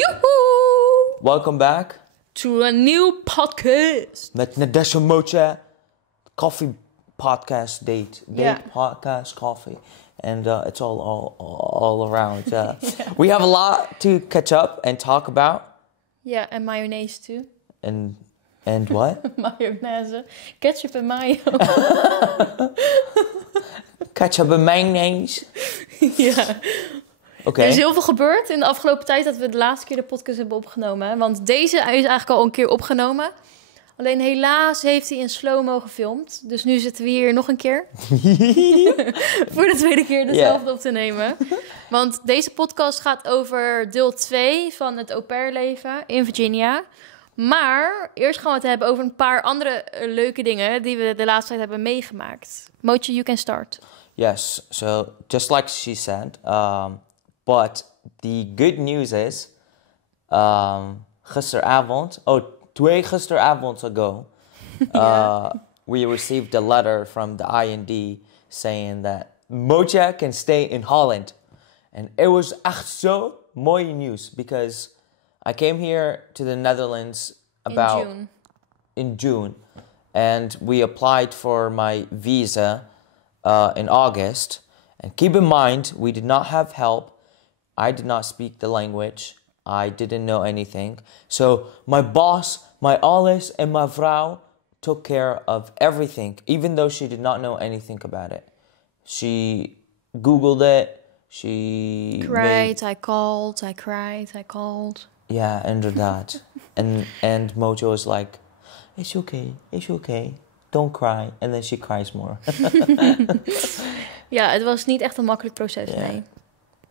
Joehoe! Welcome back To a new podcast. met Nadesha Mocha coffee podcast date podcast coffee, and it's all around. We have a lot to catch up and talk about. Yeah, and mayonnaise too. And what? Mayonaise, ketchup en mayo. Ketchup en mayonnaise. Ja. Oké. Er is heel veel gebeurd in de afgelopen tijd dat we de laatste keer de podcast hebben opgenomen. Want deze is eigenlijk al een keer opgenomen. Alleen helaas heeft hij in slow-mo gefilmd. Dus nu zitten we hier nog een keer. Voor de tweede keer dezelfde op te nemen. Want deze podcast gaat over deel 2 van het au pair leven in Virginia. Maar eerst gaan we het hebben over een paar andere leuke dingen die we de laatste tijd hebben meegemaakt. Mootje, you can start. Yes, so just like she said, but the good news is, gisteravond ago, we received a letter from the IND saying that Mocha can stay in Holland. And it was echt zo mooie news, because I came here to the Netherlands in June, and we applied for my visa in August. And keep in mind, we did not have help. I did not speak the language. I didn't know anything. So my boss, my alles, and my vrouw took care of everything, even though she did not know anything about it. She Googled it. She cried, I called, I cried, I called. Yeah, inderdaad. and Mojo was like, it's okay. Don't cry. And then she cries more. Ja, het was niet echt een makkelijk proces, nee.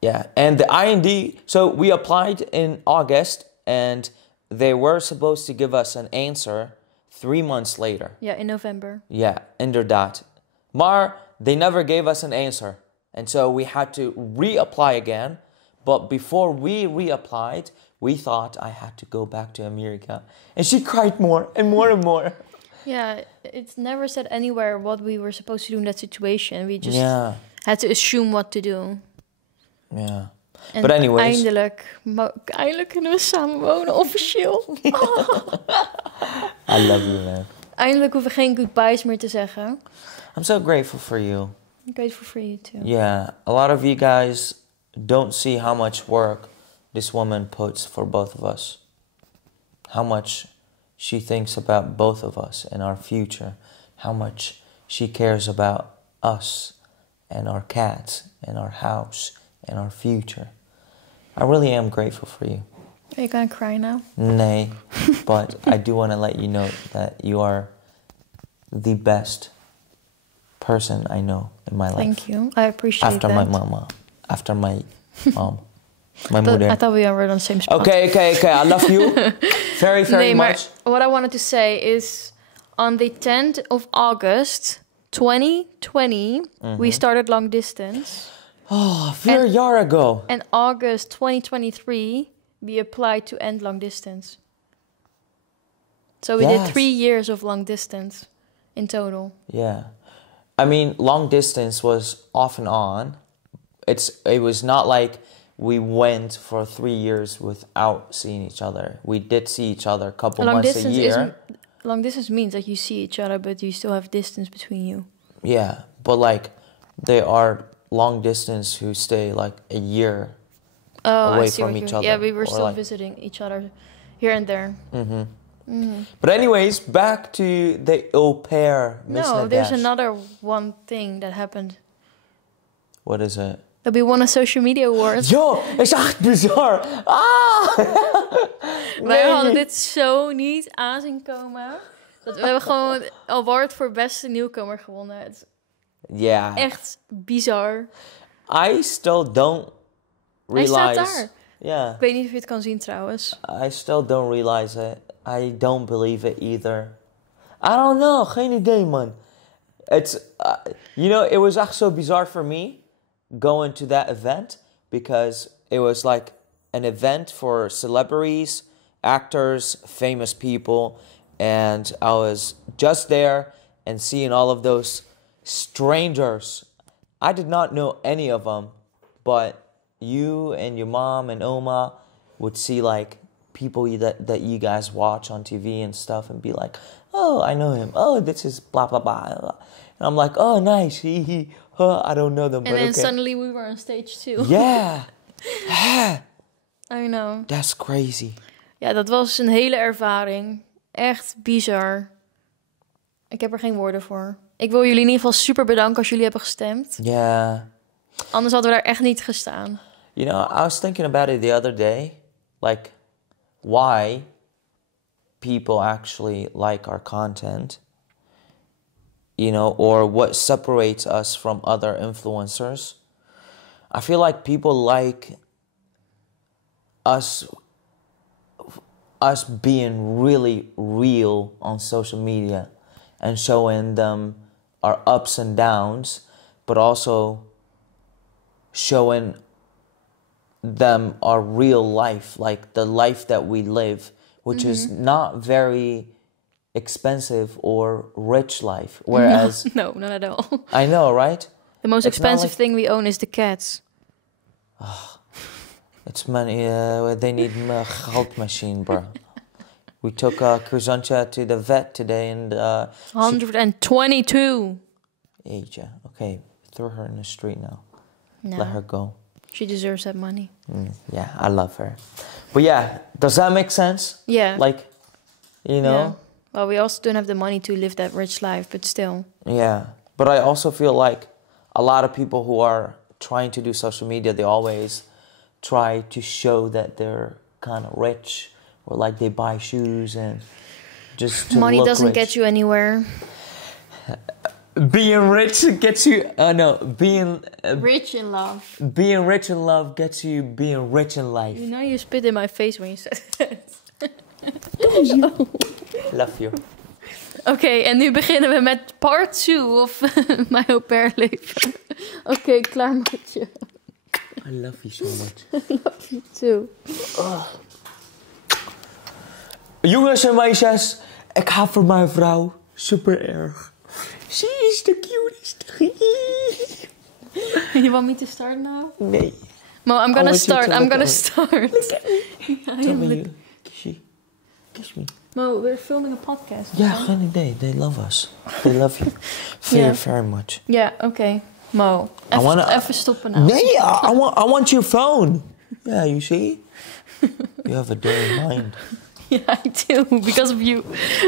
Yeah, and the IND, so we applied in August, and they were supposed to give us an answer 3 months later. Ja, in november. Yeah, inderdaad. Maar they never gave us an answer. And so we had to reapply again. But before we reapplied, we thought I had to go back to America. And she cried more and more and more. Yeah, it's never said anywhere what we were supposed to do in that situation. We just had to assume what to do. Yeah. En but anyways. Eindelijk kunnen we samen wonen, officieel. I love you, man. Eindelijk hoeven we geen goodbyes meer te zeggen. I'm so grateful for you. I'm grateful for you too. Yeah, a lot of you guys don't see how much work this woman puts for both of us. How much she thinks about both of us and our future. How much she cares about us and our cats and our house and our future. I really am grateful for you. Are you gonna cry now? Nee, but I do want to let you know that you are the best person I know in my life. Thank you. I appreciate After that. my mama. After my mom. My mother. I thought we were on the same spot. Okay. I love you very much. What I wanted to say is, on the 10th of August 2020, we started long distance. Oh, 4 years ago. And August 2023, we applied to end long distance. So we did 3 years of long distance in total. Yeah. I mean, long distance was off and on. It was not like we went for 3 years without seeing each other. We did see each other a couple months a year. Long distance means that you see each other, but you still have distance between you. Yeah, but like they are long distance who stay like a year away from each other. Yeah, we were still visiting each other here and there. But anyways, back to the au pair. No, there's another one thing that happened. What is it? That we won a social media award. Yo, is echt bizar. Wij hadden dit zo niet aan zien komen. We hebben gewoon een award voor beste nieuwkomer gewonnen. Het is echt bizar. I still don't realize. Hij staat daar. Yeah. Ik weet niet of je het kan zien trouwens. I still don't realize it. I don't believe it either. I don't know. Geen idee, man. It's, it was echt so bizarre for me going to that event, because it was like an event for celebrities, actors, famous people, and I was just there and seeing all of those strangers. I did not know any of them, but you and your mom and Oma would see like people that you guys watch on TV and stuff and be like, oh, I know him. Oh, this is blah, blah, blah. And I'm like, oh, nice. He. I don't know them, and then okay. suddenly we were on stage too. Yeah. I know. That's crazy. Ja, dat was een hele ervaring. Echt bizar. Ik heb er geen woorden voor. Ik wil jullie in ieder geval super bedanken als jullie hebben gestemd. Yeah. Anders hadden we daar echt niet gestaan. You know, I was thinking about it the other day. Like, why people actually like our content. You know, or what separates us from other influencers. I feel like people like us being really real on social media and showing them our ups and downs, but also showing them our real life, like the life that we live, which is not very expensive or rich life. Whereas no, not at all. I know, right? The most expensive thing we own is the cats. It's money. They need a goudmachine, bro. We took Kurzantja to the vet today, and 122. Okay, throw her in the street now. No. Let her go. She deserves that money. Yeah, I love her. But yeah, does that make sense? Yeah. Like, you know? Yeah. Well, we also don't have the money to live that rich life, but still. Yeah, but I also feel like a lot of people who are trying to do social media, they always try to show that they're kind of rich, or like they buy shoes and just to money look doesn't rich. get you anywhere. Being rich gets you. Being Rich in love. Being rich in love gets you being rich in life. You know you spit in my face when you said that. Love you. Oké, en nu beginnen we met part 2 of mijn au pair leven. Oké, klaar met je. I love you so much. I love you too. Jongens en meisjes, ik ga voor mijn vrouw super erg. She is the cutest. You want me to start now? Nee. Mo, I'm gonna start. Look at me. Tell me you. Kiss me. Mo, we're filming a podcast. Ja, geen idee. They love us. They love you very, very much. Ja, oké. Mo, even stoppen nou. Nee, I want your phone. Yeah, you see? You have a dirty mind. Ja, I do, because of you.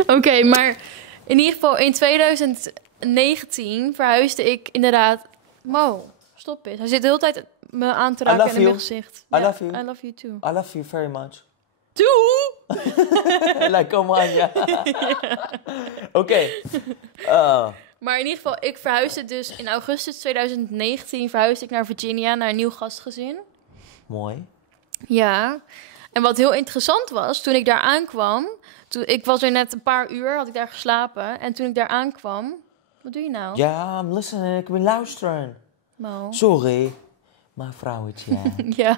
Oké, maar in ieder geval in 2019 verhuisde ik inderdaad... Mo, stop eens. Hij zit de hele tijd me aan te raken in mijn gezicht. I love you. I love you too. I love you very much. Doe! Like, come on, ja. Oké. Maar in ieder geval, ik verhuisde dus in augustus 2019 verhuisde ik naar Virginia, naar een nieuw gastgezin. Mooi. Ja. En wat heel interessant was, toen ik daar aankwam... Ik was er net een paar uur, had ik daar geslapen. En toen ik daar aankwam... Wat doe je nou? Ja, I'm listening. Ik ben luisteren. Mo. Sorry. Mijn vrouwtje. Ja.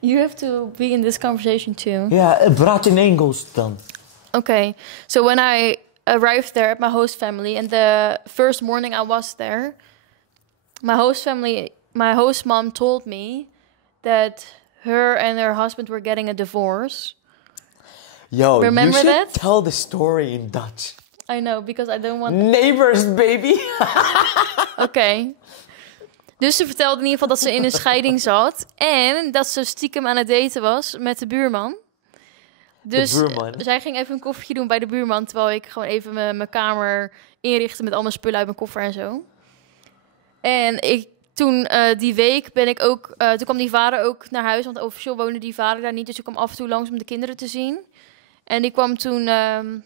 You have to be in this conversation too. Ja, praat in Engels dan. Okay. So when I arrived there at my host family... and the first morning I was there... my host mom told me... that her and her husband were getting a divorce. Yo, remember you should that? tell the story in Dutch. I know, because I don't want... Neighbors, baby. Oké. Dus ze vertelde in ieder geval dat ze in een scheiding zat. En dat ze stiekem aan het daten was met de buurman. Dus de buurman. Zij ging even een koffertje doen bij de buurman... terwijl ik gewoon even mijn kamer inrichtte... met al mijn spullen uit mijn koffer en zo. En toen die week ben ik ook... toen kwam die vader ook naar huis... want officieel woonde die vader daar niet... dus ik kwam af en toe langs om de kinderen te zien. En die kwam toen... een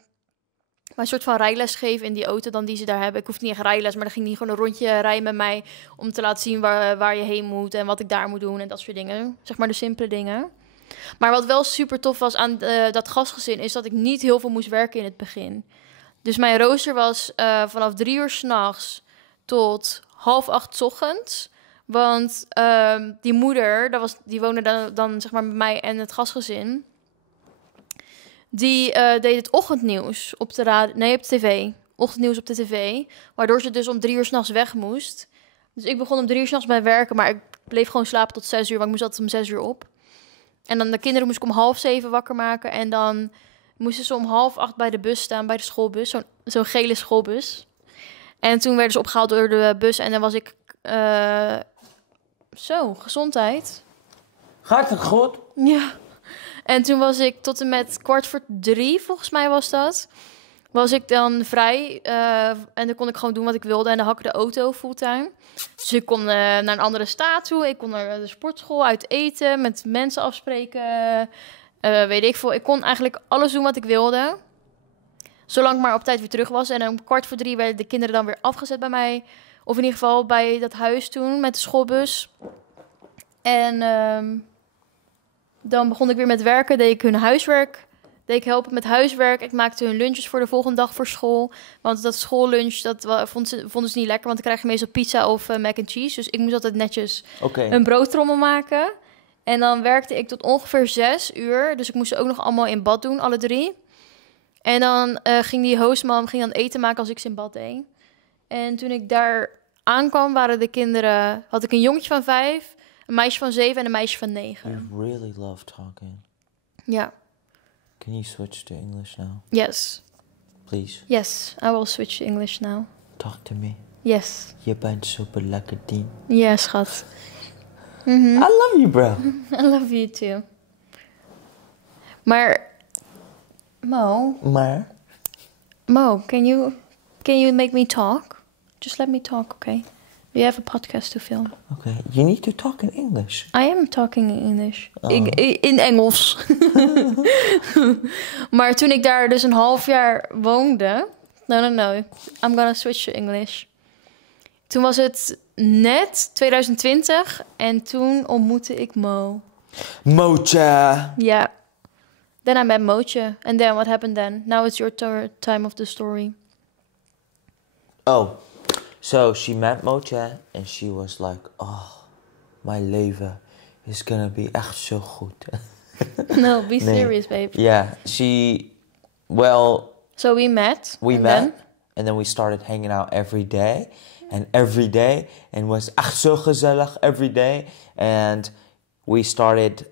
soort van rijles geven in die auto dan die ze daar hebben. Ik hoefde niet echt rijles, maar dan ging hij gewoon een rondje rijden met mij... om te laten zien waar je heen moet en wat ik daar moet doen en dat soort dingen. Zeg maar de simpele dingen. Maar wat wel super tof was aan dat gastgezin... is dat ik niet heel veel moest werken in het begin. Dus mijn rooster was vanaf 3 uur 's nachts tot 7:30 's ochtends. Want die moeder, die woonde dan zeg maar met mij en het gastgezin... Die deed het ochtendnieuws op de tv. Ochtendnieuws op de tv. Waardoor ze dus om 3 uur 's nachts weg moest. Dus ik begon om 3 uur 's nachts bij werken. Maar ik bleef gewoon slapen tot 6 uur. Want ik moest altijd om 6 uur op. En dan de kinderen moest ik om 6:30 wakker maken. En dan moesten ze om 7:30 bij de bus staan, bij de schoolbus. Zo'n gele schoolbus. En toen werden ze opgehaald door de bus. En dan was ik... gezondheid. Gaat het goed? Ja. En toen was ik tot en met 2:45, volgens mij was dat. Was ik dan vrij. En dan kon ik gewoon doen wat ik wilde. En dan had ik de auto fulltime. Dus ik kon naar een andere staat toe. Ik kon naar de sportschool, uit eten, met mensen afspreken. Weet ik veel. Ik kon eigenlijk alles doen wat ik wilde. Zolang ik maar op tijd weer terug was. En om 2:45 werden de kinderen dan weer afgezet bij mij. Of in ieder geval bij dat huis toen, met de schoolbus. En dan begon ik weer met werken. Deed ik hun huiswerk. Deed ik helpen met huiswerk. Ik maakte hun lunches voor de volgende dag voor school. Want dat schoollunch, vonden ze niet lekker. Want dan krijg je meestal pizza of mac and cheese. Dus ik moest altijd netjes een broodtrommel maken. En dan werkte ik tot ongeveer 6 uur. Dus ik moest ze ook nog allemaal in bad doen, alle 3. En dan ging die hostmam dan eten maken als ik ze in bad deed. En toen ik daar aankwam, waren de kinderen... Had ik een jongetje van 5, een meisje van 7 en een meisje van 9. You really love talking. Ja. Can you switch to English now? Yes. Please. Yes, I will switch to English now. Talk to me. Yes. Je bent super lekker dien. Ja, schat. I love you, bro. I love you too. Maar... Mo, can you make me talk? Just let me talk, okay? We have a podcast to film. Okay, you need to talk in English. I am talking in English. In Engels. Maar toen ik daar dus een half jaar woonde... No. I'm gonna switch to English. Toen was het net 2020 en toen ontmoette ik Mo. Mocha. Yeah. Then I met Mocha. And then what happened then? Now it's your time of the story. Oh, so she met Mocha and she was like, oh, mijn leven is gonna be echt zo goed. No, be serious, babe. Yeah, So we met. And then we started hanging out every day. And was echt zo gezellig every day. And we started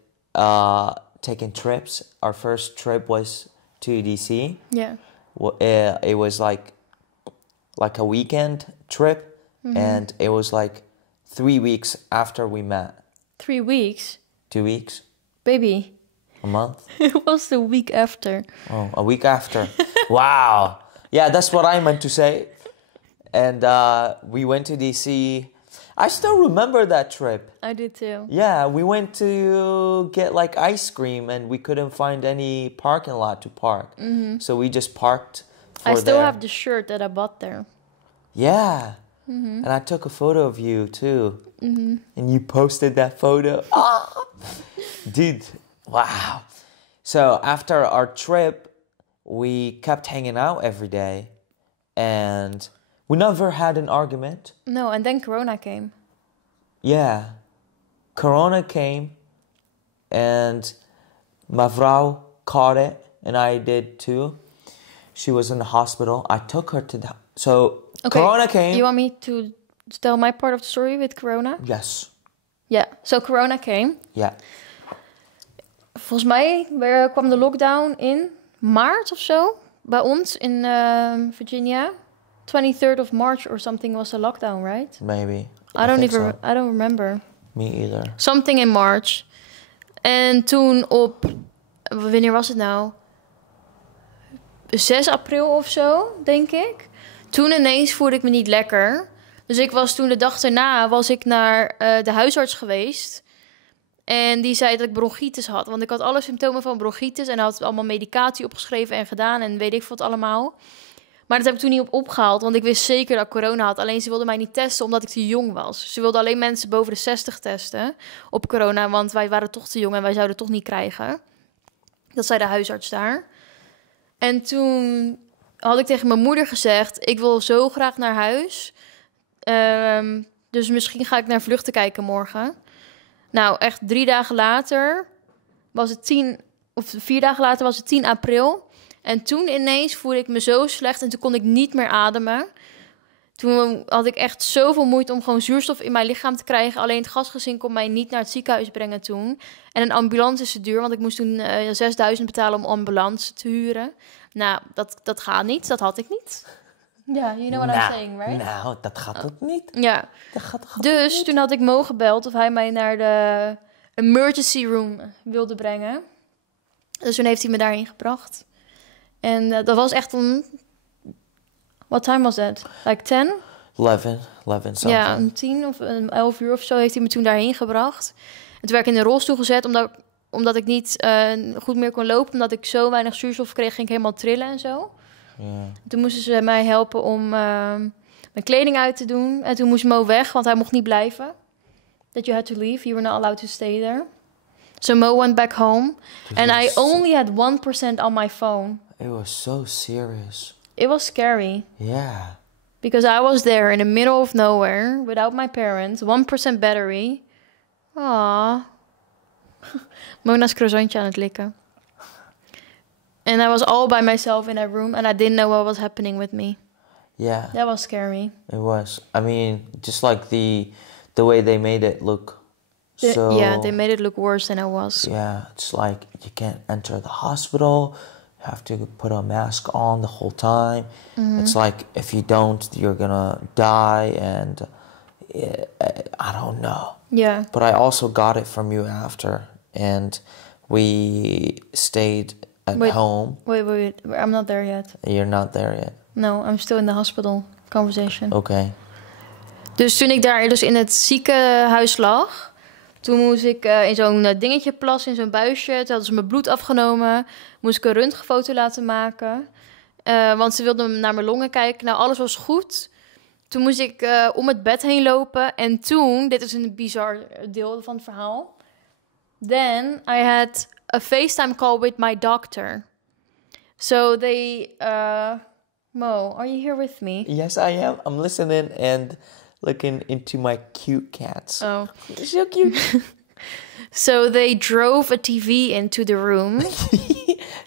taking trips. Our first trip was to DC. Yeah. It was like a weekend trip. And it was like 3 weeks after we met. 3 weeks? 2 weeks. Baby. A month. It was the week after. Oh, a week after. Wow. Yeah, that's what I meant to say. And we went to DC. I still remember that trip. I did too. Yeah, we went to get like ice cream and we couldn't find any parking lot to park. So we just parked I still have the shirt that I bought there. Yeah. And I took a photo of you too. And you posted that photo. Oh! Dude, wow. So after our trip, we kept hanging out every day. And we never had an argument. No, and then Corona came. Yeah. Corona came. And my vrouw caught it. And I did too. She was in the hospital. I took her to the... So... Okay. Corona came. You want me to tell my part of the story with Corona? Yes. Yeah. So Corona came. Yeah. Volgens mij kwam de lockdown in maart of zo. Bij ons in Virginia. 23rd of March or something was the lockdown, right? Maybe. I don't remember. Me either. Something in March. En toen wanneer was het nou? 6 april of zo, denk ik. Toen ineens voelde ik me niet lekker. Dus ik was toen de dag daarna naar de huisarts geweest. En die zei dat ik bronchitis had. Want ik had alle symptomen van bronchitis. En hij had allemaal medicatie opgeschreven en gedaan. En weet ik wat allemaal. Maar dat heb ik toen niet opgehaald. Want ik wist zeker dat ik corona had. Alleen ze wilden mij niet testen omdat ik te jong was. Ze wilden alleen mensen boven de 60 testen op corona. Want wij waren toch te jong en wij zouden het toch niet krijgen. Dat zei de huisarts daar. En toen had ik tegen mijn moeder gezegd... ik wil zo graag naar huis. Dus misschien ga ik naar vluchten kijken morgen. Nou, echt 3 dagen later was het 4 dagen later was het 10 april. En toen ineens voelde ik me zo slecht en toen kon ik niet meer ademen. Toen had ik echt zoveel moeite om gewoon zuurstof in mijn lichaam te krijgen. Alleen het gastgezin kon mij niet naar het ziekenhuis brengen toen. En een ambulance is te duur, want ik moest toen 6.000 betalen om ambulance te huren. Nou, dat gaat niet. Dat had ik niet. Ja, you know what I'm saying, right? Nou, dat gaat ook niet. Ja. Dat gaat Dus niet. toen had ik Mo gebeld of hij mij naar de emergency room wilde brengen. Dus toen heeft hij me daarheen gebracht. En dat was echt om... What time was that? Like 10? 11 something. Ja, om 10 of 11 uur of zo heeft hij me toen daarheen gebracht. En toen werd ik in de rolstoel gezet, omdat ik niet goed meer kon lopen. Omdat ik zo weinig zuurstof kreeg, ging ik helemaal trillen en zo. Yeah. Toen moesten ze mij helpen om mijn kleding uit te doen. En toen moest Mo weg, want hij mocht niet blijven. That you had to leave. You were not allowed to stay there. So Mo went back home. And I only had 1% on my phone. It was so serious. It was scary. Yeah. Because I was there in the middle of nowhere without my parents. 1% battery. Aww. Mona's croissantje aan het likken. And I was all by myself in that room. And I didn't know what was happening with me. Yeah. That was scary. It was. I mean, just like the way they made it look Yeah, they made it look worse than it was. Yeah, it's like you can't enter the hospital. You have to put a mask on the whole time. Mm-hmm. It's like if you don't, you're gonna die, and I don't know. Yeah. But I also got it from you after, and we stayed at home. Wait. I'm not there yet. You're not there yet. No, I'm still in the hospital conversation. Okay. Dus toen ik daar dus in het ziekenhuis lag, toen moest ik in zo'n dingetje plassen, in zo'n buisje. Toen hadden ze mijn bloed afgenomen. Moest ik een röntgenfoto laten maken. Want ze wilden naar mijn longen kijken. Nou, alles was goed. Toen moest ik om het bed heen lopen. En toen, dit is een bizar deel van het verhaal. Then I had a FaceTime call with my doctor. So they... Mo, are you here with me? Yes, I am. I'm listening and looking into my cute cats. Oh. So cute. So they drove a TV into the room.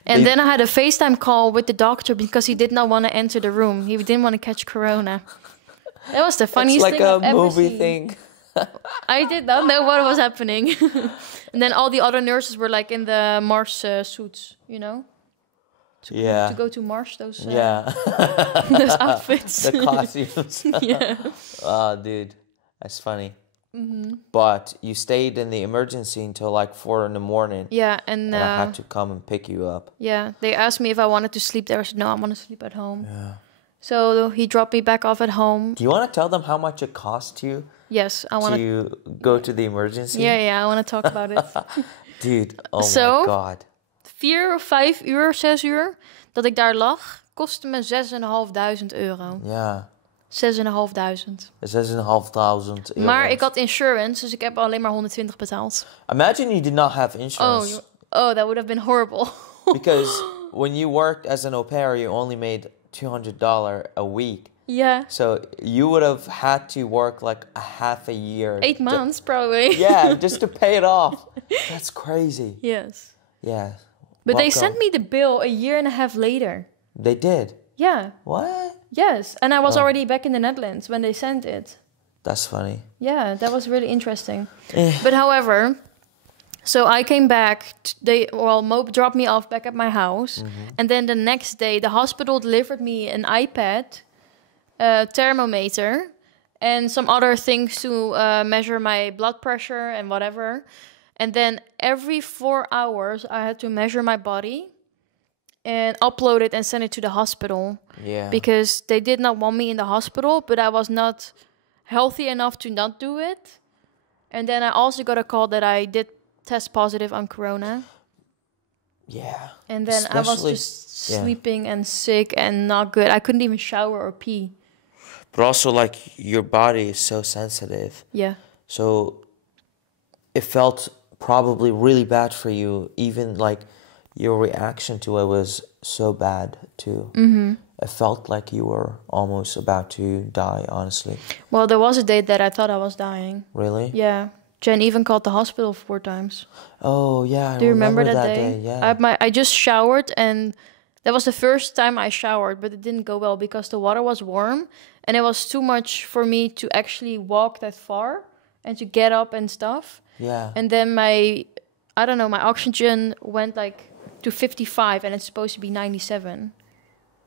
And then I had a FaceTime call with the doctor because he did not want to enter the room. He didn't want to catch corona. That was the funniest thing I've ever seen. It's like a movie thing. I did not know what was happening. And then all the other nurses were like in the Mars suits, you know? To go to Mars, those those outfits. The costumes. Yeah. Oh, dude. That's funny. Mm-hmm. But you stayed in the emergency until like 4 in the morning. Yeah, and I had to come and pick you up. Yeah, they asked me if I wanted to sleep there. I said, no, I want to sleep at home. Yeah. So he dropped me back off at home. Do you want to tell them how much it cost you? Yes, I want to go to the emergency? Yeah, I want to talk about it. Dude, my god. 4 of 5 uur, 6 uur dat ik daar lag, kostte me €6.500. Ja. 6.500. 6.500 euro. Maar ik had insurance, dus ik heb alleen maar 120 betaald. Imagine you did not have insurance. Oh, that would have been horrible. Because when you worked as an au pair, you only made $200 a week. Yeah. So you would have had to work like a half a year. 8 months, probably. Yeah, just to pay it off. That's crazy. Yes. Yeah. But they sent me the bill a year and a half later. They did? Yeah. What? Yes. And I was already back in the Netherlands when they sent it. That's funny. Yeah, that was really interesting. But however, so I came back. Mo dropped me off back at my house. Mm-hmm. And then the next day, the hospital delivered me an iPad, a thermometer, and some other things to measure my blood pressure and whatever. And then every 4 hours, I had to measure my body and upload it and send it to the hospital. Yeah. Because they did not want me in the hospital, but I was not healthy enough to not do it. And then I also got a call that I did test positive on corona. Yeah. And then I was just sleeping and sick and not good. I couldn't even shower or pee. But also, like, your body is so sensitive. Yeah. So it felt probably really bad for you. Even, like, your reaction to it was so bad, too. Mm-hmm. It felt like you were almost about to die, honestly. Well, there was a day that I thought I was dying. Really? Yeah. Jen even called the hospital 4 times. Oh, yeah. Do you remember that day? Yeah. I just showered and That was the first time I showered, but it didn't go well because the water was warm and it was too much for me to actually walk that far and to get up and stuff. Yeah. And then my oxygen went like to 55 and it's supposed to be 97.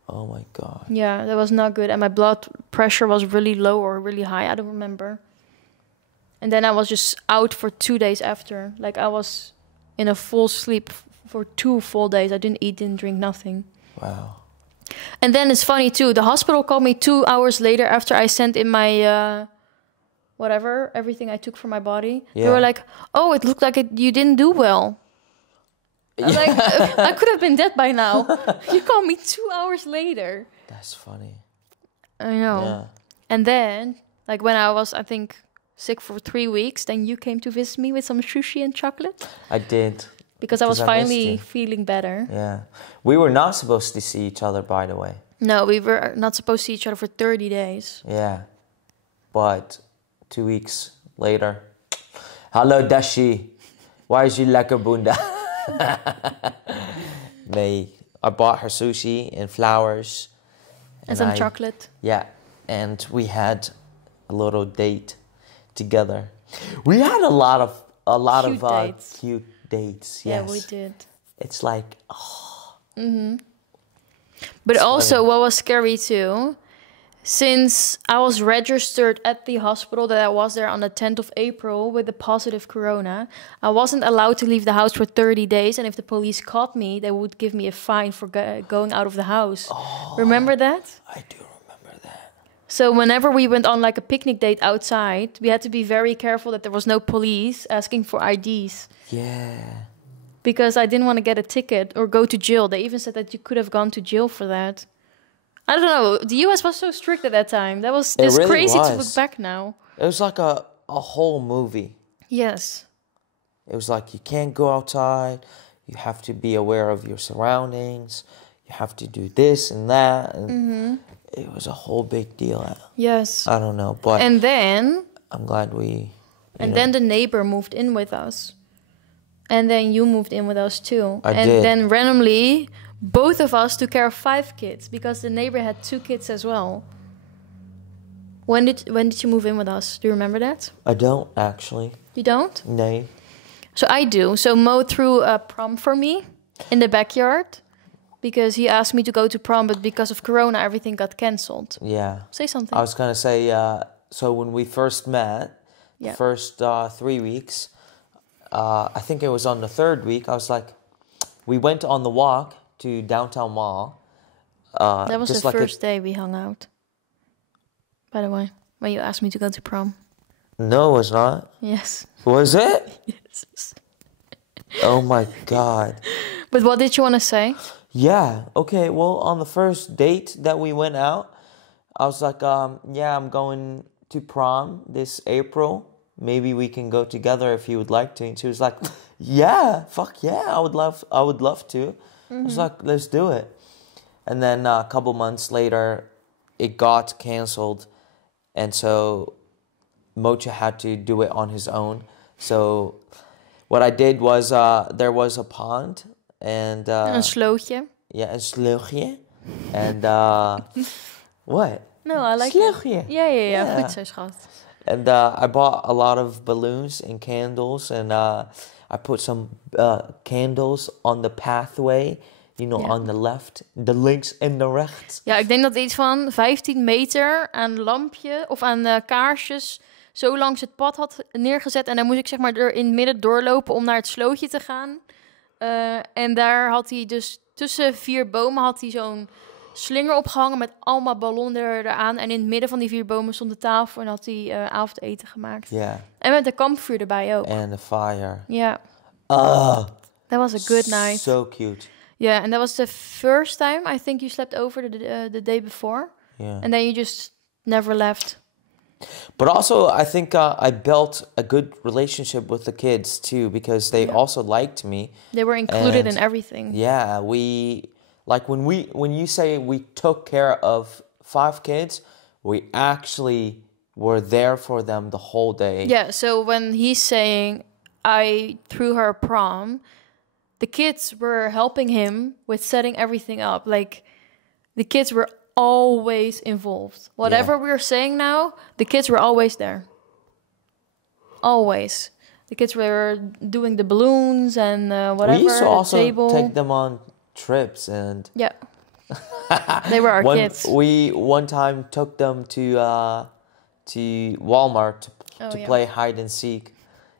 Oh my God. Yeah, that was not good. And my blood pressure was really low or really high. I don't remember. And then I was just out for 2 days after. Like I was in a full sleep for 2 full days. I didn't eat, didn't drink, nothing. Wow. And then it's funny too. The hospital called me 2 hours later after I sent in my everything I took for my body. Yeah. They were like, "Oh, it looked like you didn't do well." I was like, I could have been dead by now. You called me 2 hours later. That's funny. I know. Yeah. And then, like when I was, I think, sick for 3 weeks, then you came to visit me with some sushi and chocolate. I did. Because I was I missed finally you. feeling better. Yeah. We were not supposed to see each other, by the way. No, we were not supposed to see each other for 30 days. Yeah. But 2 weeks later, hello Dashi, why is you lekker bunda? I bought her sushi and flowers. And some chocolate. Yeah. And we had a little date together. We had a lot of dates. cute dates. Yes. Yeah, we did. It's like, But It's also, funny. what was scary too, since I was registered at the hospital that I was there on the 10th of April with the positive corona, I wasn't allowed to leave the house for 30 days. And if the police caught me, they would give me a fine for going out of the house. Oh, Remember that? I do remember that. So whenever we went on like a picnic date outside, we had to be very careful that there was no police asking for IDs. Yeah. Because I didn't want to get a ticket or go to jail. They even said that you could have gone to jail for that. I don't know. The US was so strict at that time. That was just really crazy to was. look back now. It was like a whole movie. Yes. It was like you can't go outside. You have to be aware of your surroundings. You have to do this and that. And it was a whole big deal. Yes. I don't know, but And then I'm glad we... then the neighbor moved in with us. And then you moved in with us too. I and did. then randomly, both of us took care of 5 kids because the neighbor had 2 kids as well. When did you move in with us? Do you remember that? I don't, actually. You don't? No. So I do. So Mo threw a prom for me in the backyard because he asked me to go to prom, but because of Corona, everything got cancelled. Yeah. Say something. I was going to say, so when we first met, Yeah. the first 3 weeks, I think it was on the 3rd week, I was like, we went on the walk to downtown mall. That was just the like first day we hung out. By the way, when you asked me to go to prom. No, it was not. Yes. Was it? Yes. Oh my God. But what did you want to say? Yeah. Okay. Well, on the first date that we went out, I was like, yeah, I'm going to prom this April. Maybe we can go together if you would like to. And she was like, yeah, fuck yeah, I would love to. I was like, let's do it. And then a couple months later, it got canceled. And so Mocha had to do it on his own. So what I did was there was a pond and Een slootje. yeah, een slootje. And what? No, I like Slootje. it. Yeah. Yeah. Goed zo, schat. And I bought a lot of balloons and candles, and I put some candles on the pathway, on the left, the links en de rechts. Ja, ik denk dat iets van 15 meter aan lampje of aan kaarsjes zo langs het pad had neergezet. En dan moest ik zeg maar er in het midden doorlopen om naar het slootje te gaan. En daar had hij dus tussen 4 bomen had hij zo'n slinger opgehangen met allemaal ballonnen eraan. En in het midden van die 4 bomen stond de tafel en had hij avondeten gemaakt. Yeah. En met een kampvuur erbij ook. And the fire. Ja. Ah, That was a good night. so cute. Yeah, and that was the first time I think you slept over the day before. Yeah. And then you just never left. But also, I think I built a good relationship with the kids too, because they also liked me. They were included And in everything. Yeah, when you say we took care of 5 kids, we actually were there for them the whole day. Yeah, so when he's saying I threw her prom, the kids were helping him with setting everything up. Like, the kids were always involved. Whatever we were saying now, the kids were always there. Always. The kids were doing the balloons and whatever. We used to also table. take them on trips and... Yeah. They were our kids. We one time took them to Walmart to play hide and seek.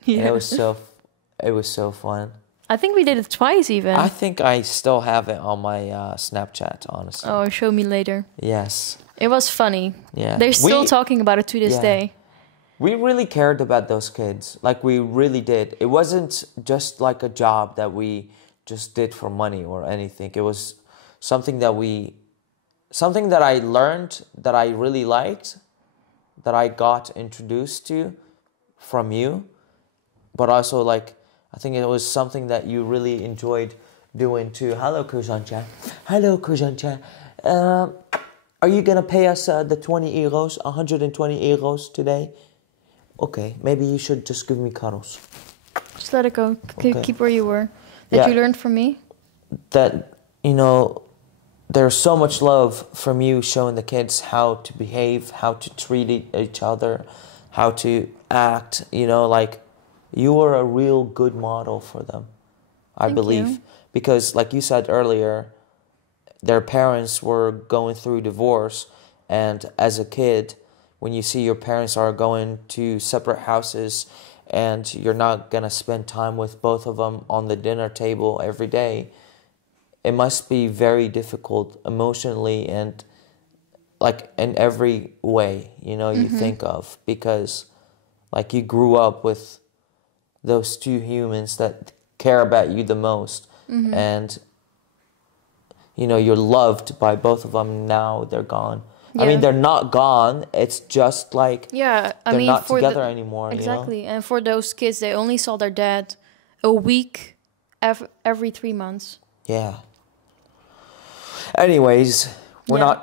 Yeah. And it was so fun. I think we did it twice even. I think I still have it on my Snapchat, honestly. Oh, show me later. Yes. It was funny. Yeah. They're still talking about it to this day. We really cared about those kids. Like, we really did. It wasn't just like a job that we just did for money or anything. It was something that I learned, that I really liked, that I got introduced to from you. But also, like, I think it was something that you really enjoyed doing too. Hello, Kurzantje. Hello, Kurzantje. Are you going to pay us the 20 euros, 120 euros today? Okay, maybe you should just give me cuddles. Just let it go. Okay. Keep where you were. That you learned from me? That, there's so much love from you showing the kids how to behave, how to treat each other, how to act, like... You were a real good model for them, I believe. You. Because, like you said earlier, their parents were going through divorce. And as a kid, when you see your parents are going to separate houses and you're not going to spend time with both of them on the dinner table every day, it must be very difficult emotionally and, like, in every way, you think of. Because, like, you grew up with... those two humans that care about you the most. Mm-hmm. And, you're loved by both of them. Now they're gone. Yeah. I mean, they're not gone. It's just like they're not together anymore. Exactly. And for those kids, they only saw their dad a week every 3 months. Yeah. Anyways, we're not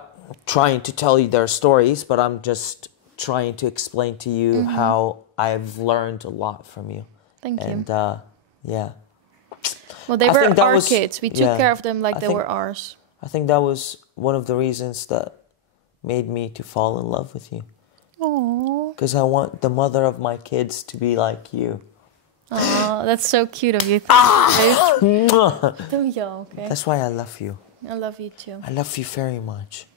trying to tell you their stories, but I'm just trying to explain to you how I've learned a lot from you. Thank you. And, Well, they were our kids. We took care of them like they were ours. I think that was one of the reasons that made me to fall in love with you. Aww. Because I want the mother of my kids to be like you. Aww, that's so cute of you. Okay? That's why I love you. I love you too. I love you very much.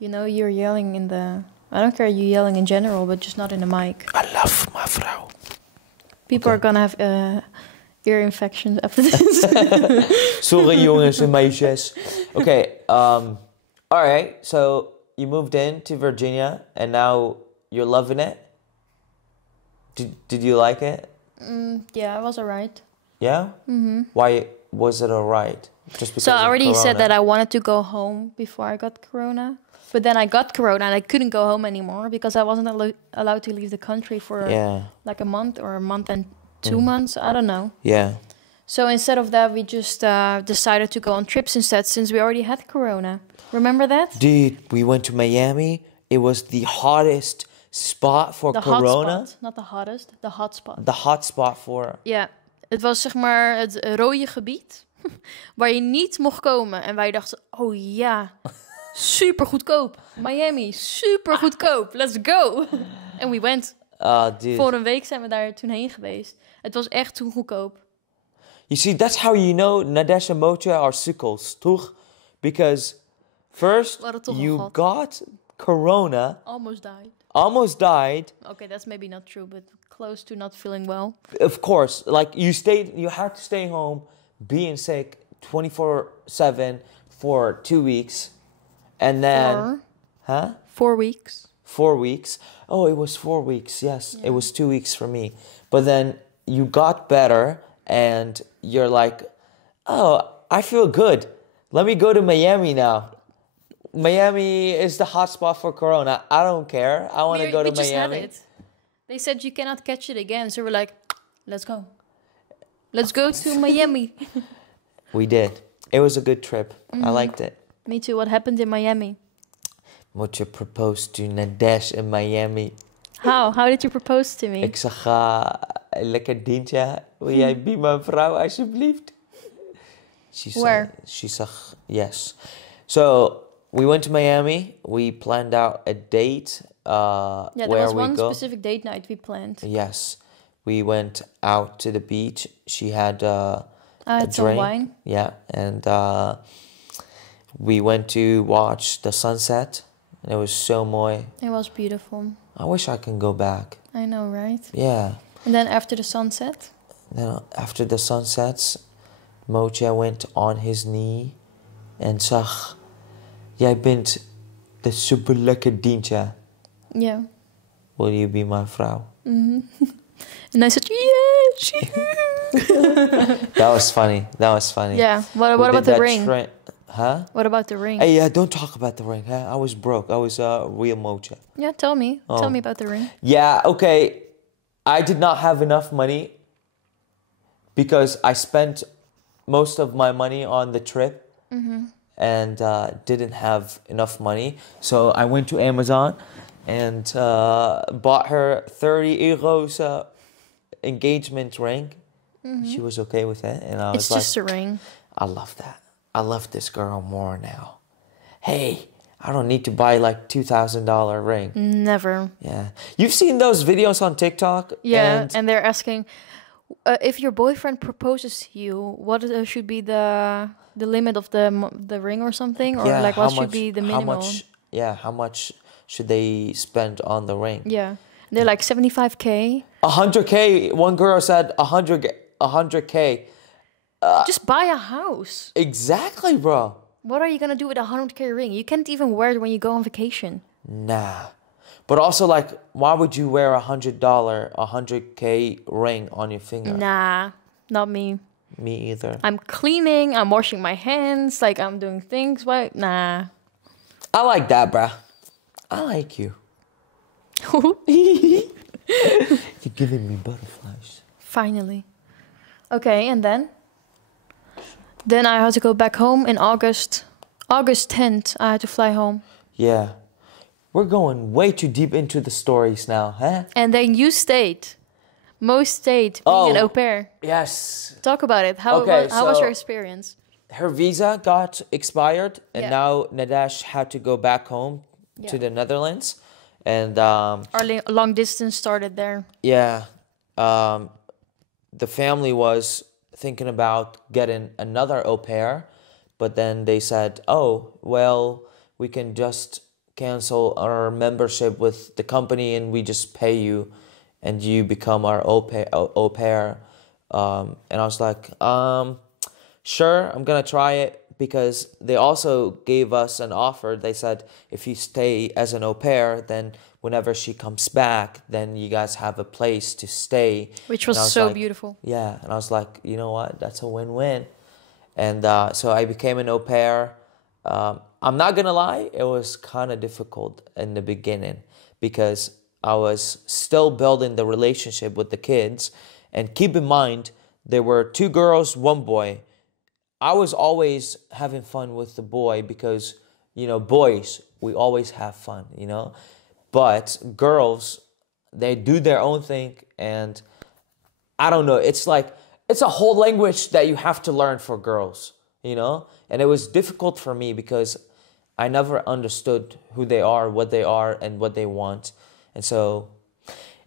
You're yelling in the... I don't care you yelling in general, but just not in the mic. I love my vrouw. People are gonna have ear infections after this. Sorry, jongens en meisjes. Okay, all right. So you moved in to Virginia, and now you're loving it. Did you like it? Yeah, it was alright. Yeah. Mm-hmm. Why was it alright? Just because. So I already said that I wanted to go home before I got corona. But then I got corona and I couldn't go home anymore because I wasn't allowed to leave the country for like a month or a month and 2 months. I don't know. Yeah. So instead of that, we just decided to go on trips instead since we already had corona. Remember that? Dude, we went to Miami. It was the hottest spot for corona. Hot spot. Not the hottest, the hot spot. The hot spot for... Ja, het was zeg maar het rode gebied waar je niet mocht komen. En wij dachten, oh ja... Super goedkoop. Miami, super goedkoop. Let's go. And we went. Dude. Voor een week zijn we daar toen heen geweest. Het was echt toen goedkoop. You see, that's how you know Nadesh and Mocha are sukkels, toch? Because first you got corona. Almost died. Okay, that's maybe not true, but close to not feeling well. Of course. Like, you had to stay home, being sick 24/7 for 2 weeks. And then... 4 weeks. 4 weeks. Oh, it was 4 weeks. Yes, it was 2 weeks for me. But then you got better and you're like, oh, I feel good. Let me go to Miami now. Miami is the hotspot for corona. I don't care. I want to go to Miami. Just had it. They said you cannot catch it again. So we're like, let's go. Let's go to Miami. We did. It was a good trip. I liked it. Me too. What happened in Miami? Mocha proposed to Nadesh in Miami. How? How did you propose to me? Ik zeg, lekker Dintje, wil jij be mijn vrouw alsjeblieft? Where? She said yes. So we went to Miami. We planned out a date. Yeah, there where was we one go. specific date night we planned. Yes, we went out to the beach. She had I a had some drink. wine. Yeah, and we went to watch the sunset. It was so mooi. It was beautiful. I wish I can go back. I know, right? Yeah. And then after the sunset? Then after the sunsets, Mocha went on his knee en zag, jij bent de super lekker dientje. Yeah. Will you be my vrouw? And I said, yes. That was funny. That was funny. Yeah. What We about did the that ring? Huh? What about the ring? Hey, don't talk about the ring. Huh? I was broke. I was real Mocha. Yeah, tell me. Oh. Tell me about the ring. Yeah, okay. I did not have enough money because I spent most of my money on the trip and didn't have enough money. So I went to Amazon and bought her 30 euros engagement ring. She was okay with it. And I was It's like, just a ring. I love that. I love this girl more now. Hey, I don't need to buy like $2,000 ring. Never. Yeah. You've seen those videos on TikTok? Yeah, and they're asking, if your boyfriend proposes to you, what should be the limit of the ring or something? Or like what should be the minimum? How much should they spend on the ring? Yeah. They're like 75K. 100K. One girl said 100K. Just buy a house. Exactly, bro. What are you gonna do with a 100K ring? You can't even wear it when you go on vacation. Nah. But also, like, why would you wear $100K ring on your finger? Nah, not me. Me either. I'm cleaning, I'm washing my hands, like I'm doing things. Why? Nah. I like that, bruh. I like you. You're giving me butterflies. Finally. Okay, and then? Then I had to go back home in August. August 10th, I had to fly home. Yeah. We're going way too deep into the stories now, huh? And then you stayed. Mo stayed being an au pair. Yes. Talk about it. How was your experience? Her visa got expired, and Yeah. now Nadesh had to go back home to the Netherlands. And Our long distance started there. yeah, the family was thinking about getting another au pair, but then they said, oh, well, we can just cancel our membership with the company and we just pay you and you become our au pair. And I was like, sure, I'm gonna try it, because they also gave us an offer. They said, if you stay as an au pair, then whenever she comes back, then you guys have a place to stay. Which was so beautiful. Yeah, and I was like, you know what? That's a win-win. And so I became an au pair. I'm not gonna lie, it was kind of difficult in the beginning because I was still building the relationship with the kids. And keep in mind, there were 2 girls, 1 boy. I was always having fun with the boy because, you know, boys, we always have fun, you know. But girls, they do their own thing, and I don't know. It's like, it's a whole language that you have to learn for girls, you know. And it was difficult for me because I never understood who they are, and what they want. And so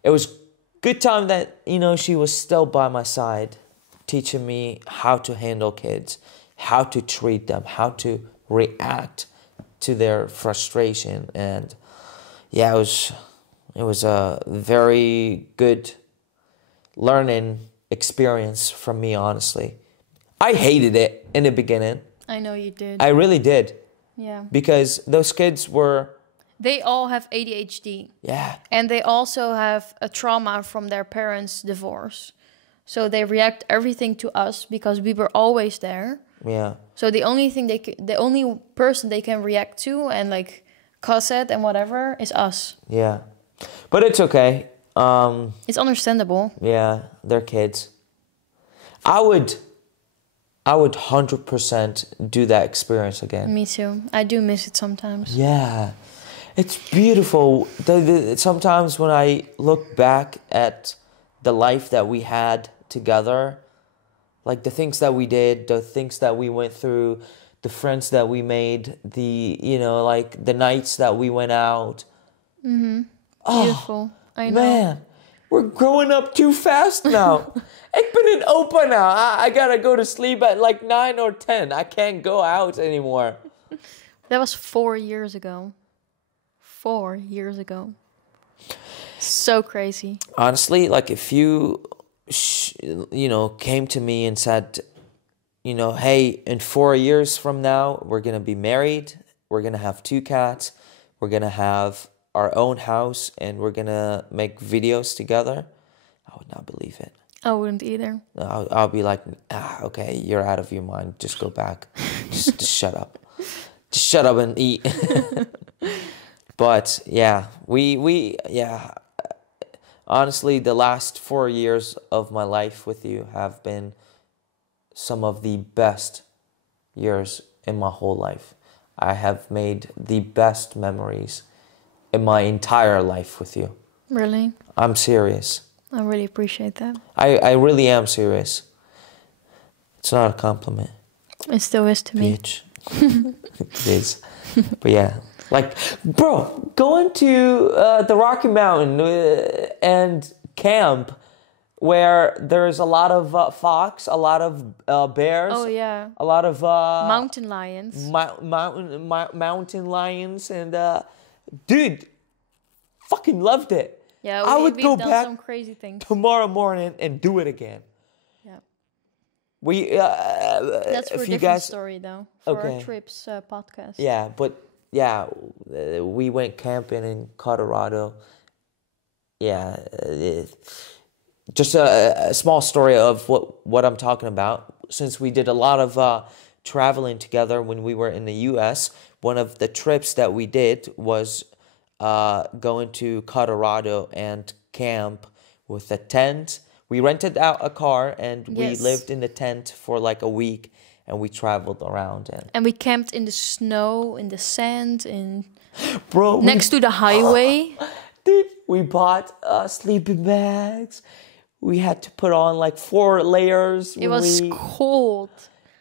it was good time that, you know, she was still by my side, teaching me how to handle kids, how to treat them, how to react to their frustration. And yeah, it was a very good learning experience from me, honestly. I hated it in the beginning. I know you did. I really did. Yeah. Because those kids were... They all have ADHD. Yeah. And they also have a trauma from their parents' divorce. So they react everything to us because we were always there. Yeah. So the only thing the only person they can react to and like cuss at and whatever is us. Yeah. But it's okay. It's understandable. Yeah, they're kids. I would 100% do that experience again. Me too. I do miss it sometimes. Yeah. It's beautiful. Sometimes when I look back at the life that we had together, Like the things that we did, the things that we went through, the friends that we made, like the nights that we went out. Beautiful. I know. Man, we're growing up too fast now. Ik ben in opa now. I gotta go to sleep at like 9 or 10. I can't go out anymore. That was 4 years ago. 4 years ago. So crazy. Honestly, like if you, came to me and said, hey, in 4 years from now, we're going to be married. We're going to have 2 cats. We're going to have our own house and we're going to make videos together. I would not believe it. I wouldn't either. I'll be like, okay, you're out of your mind. Just go back. just shut up. Just shut up and eat. But yeah, honestly, the last 4 years of my life with you have been some of the best years in my whole life. I have made the best memories in my entire life with you. Really? I'm serious. I really appreciate that. I really am serious. It's not a compliment. It still is to me. Bitch. It is. But yeah. Like, bro, going to the Rocky Mountain and camp where there's a lot of fox, a lot of bears. Oh, yeah. A lot of... mountain lions. Mountain lions. And, dude, fucking loved it. Yeah, I would go done back some crazy things. tomorrow morning and do it again. Yeah. That's for a different story, though. For our trips podcast. Yeah, but... Yeah, we went camping in Colorado. Yeah, just a small story of what I'm talking about. Since we did a lot of traveling together when we were in the U.S., one of the trips that we did was going to Colorado and camp with a tent. We rented out a car and we lived in the tent for like a week. And we traveled around. And we camped in the snow, in the sand, Bro, next to the highway. Dude, we bought sleeping bags. We had to put on like 4 layers. It was cold.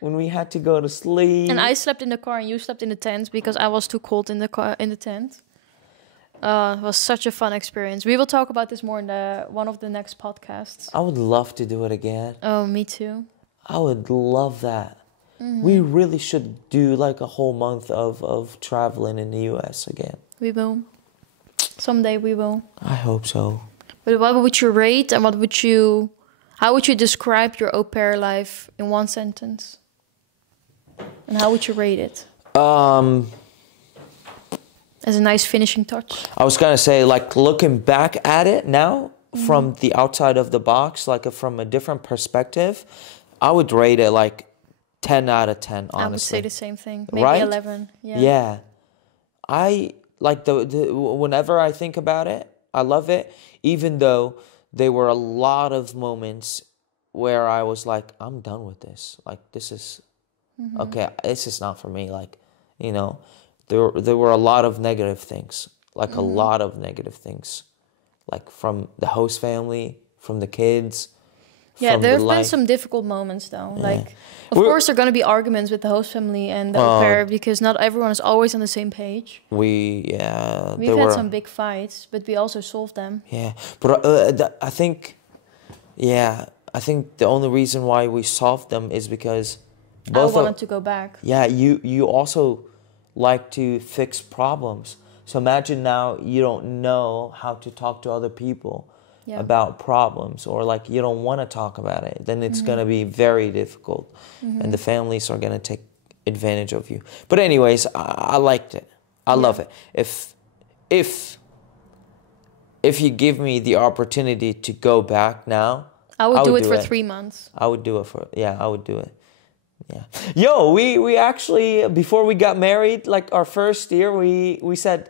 When we had to go to sleep. And I slept in the car and you slept in the tent because I was too cold in the tent. It was such a fun experience. We will talk about this more in one of the next podcasts. I would love to do it again. Oh, me too. I would love that. We really should do like a whole month of traveling in the US again. We will. Someday we will. I hope so. But what would you rate and how would you describe your au pair life in 1 sentence? And how would you rate it? As a nice finishing touch. I was gonna say, like, looking back at it now from the outside of the box, like from a different perspective, I would rate it like 10 out of 10, honestly. I would say the same thing. Maybe right? 11. Yeah. Yeah. I like whenever I think about it, I love it. Even though there were a lot of moments where I was like, I'm done with this. Like, this is okay. This is not for me. Like, there were a lot of negative things. Like a lot of negative things. Like from the host family, from the kids. Yeah, there have been some difficult moments though. Yeah. Like, of course, there are going to be arguments with the host family and the au pair because not everyone is always on the same page. We've had some big fights, but we also solved them. Yeah, but I think the only reason why we solved them is because both I wanted to go back. Yeah, you also like to fix problems. So imagine now you don't know how to talk to other people. Yeah. About problems, or like you don't want to talk about it, then it's going to be very difficult, and the families are going to take advantage of you. But anyways, I liked it. I love it. If you give me the opportunity to go back now, I would do it for 3 months. I would do it I would do it. Yeah. Yo, we actually, before we got married, like our first year, we said,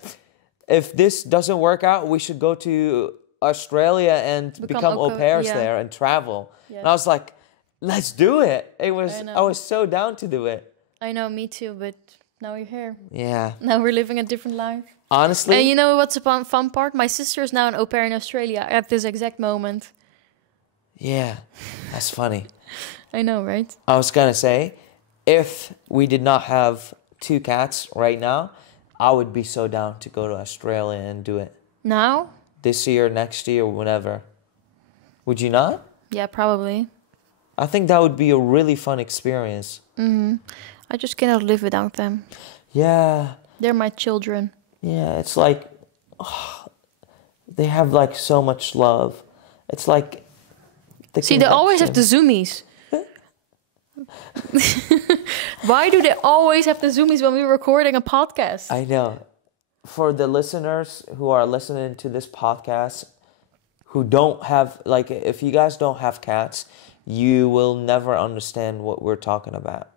if this doesn't work out, we should go to Australia and become au pairs there and travel. Yes. And I was like, let's do it. I was so down to do it. I know, me too, but now you're here. Yeah. Now we're living a different life. Honestly. And you know what's the fun part? My sister is now an au pair in Australia at this exact moment. Yeah, that's funny. I know, right? I was gonna say, if we did not have 2 cats right now, I would be so down to go to Australia and do it. Now? This year, next year, whenever. Would you not? Yeah, probably. I think that would be a really fun experience. I just cannot live without them. Yeah. They're my children. Yeah, it's like... they have like so much love. It's like... See, they always have the zoomies. Why do they always have the zoomies when we're recording a podcast? I know. For the listeners who are listening to this podcast, who don't have, like, if you guys don't have cats, you will never understand what we're talking about.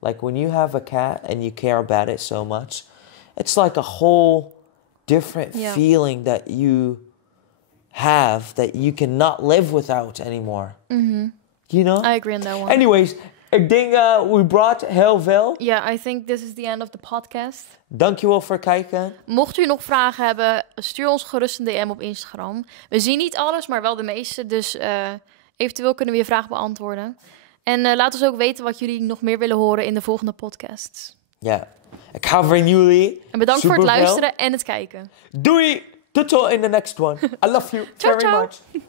Like, when you have a cat and you care about it so much, it's like a whole different feeling that you have that you cannot live without anymore. You know? I agree on that one. Anyways, ik denk we brought heel veel. Yeah, I think this is the end of the podcast. Dankjewel voor het kijken. Mocht u nog vragen hebben, stuur ons gerust een DM op Instagram. We zien niet alles, maar wel de meeste. Dus eventueel kunnen we je vraag beantwoorden. En laat ons ook weten wat jullie nog meer willen horen in de volgende podcasts. Ja, ik hou van jullie. En bedankt voor het luisteren en het kijken. Doei! Tot zo in the next one. I love you Ciao, very ciao. much.